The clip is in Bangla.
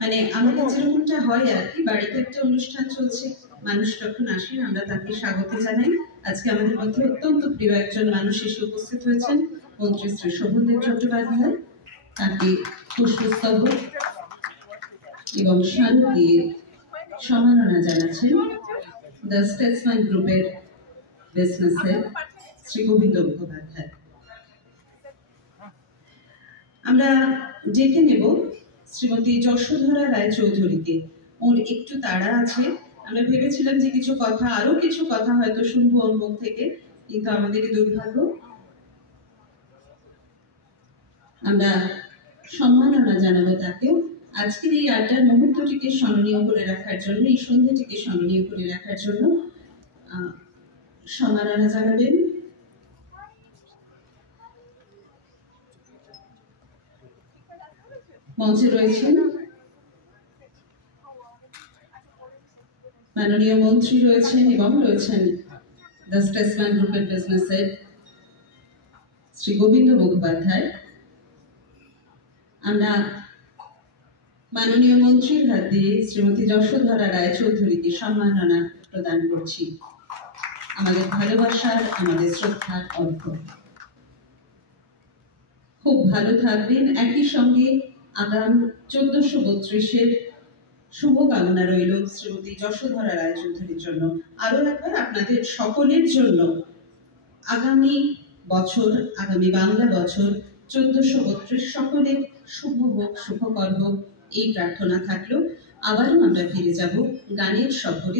মানে আমাদের যেরকমটা হয় আর কি, বাড়িতে একটা অনুষ্ঠান চলছে, মানুষ যখন আসেন আমরা তাকে স্বাগত জানাই। আজকে আমাদের মধ্যে অত্যন্ত প্রিয় একজন মানুষ এসে উপস্থিত হয়েছেন, মন্ত্রী শ্রী শোভনদেব চট্টোপাধ্যায়। তাকে পুষ্পস্তবক এবং শাল দিয়ে সম্মাননা জানাচ্ছেন দ্য স্টেটসম্যান গ্রুপের বিজনেসের শ্রী গোবিন্দ মুখোপাধ্যায়। আমরা ডেকে নেব শ্রীমতী যশোধরা রায় চৌধুরীকে। ওর একটু তাড়া আছে, আমরা ভেবেছিলাম যে আরো কিছু কথা হয়তো শুনবো ওর মুখ থেকে, কিন্তু আমাদেরই দুর্ভাগ্য। আমরা সম্মাননা জানাবো তাকেও আজকের এই আড্ডার মুহূর্তটিকে স্মরণীয় করে রাখার জন্য, এই সন্ধ্যাটিকে স্মরণীয় করে রাখার জন্য সম্মাননা জানাবেন মঞ্চে রয়েছেন মাননীয় মন্ত্রী রয়েছেন এবং রয়েছেন দ্য স্টেটসম্যান গ্রুপের বিজনেসের শ্রী গোবিন্দ মুখোপাধ্যায়। আমরা মাননীয় মন্ত্রীর হাত দিয়ে শ্রীমতী যশোধরা রায় চৌধুরীকে সম্মাননা প্রদান করছি, আমাদের ভালোবাসার, আমাদের শ্রদ্ধার অর্থ। খুব ভালো থাকবেন। একই সঙ্গে আগাম 1432-এর শুভকামনা রইল শ্রীমতী যশোধরা রায় চৌধুরীর জন্য। আরো একবার আপনাদের সকলের জন্য আগামী বছর, আগামী বাংলা বছর 1432 সকলের শুভ হোক, সুখকর হোক, এই প্রার্থনা থাকলো। আবারও আমরা ফিরে যাব গানের সফরে।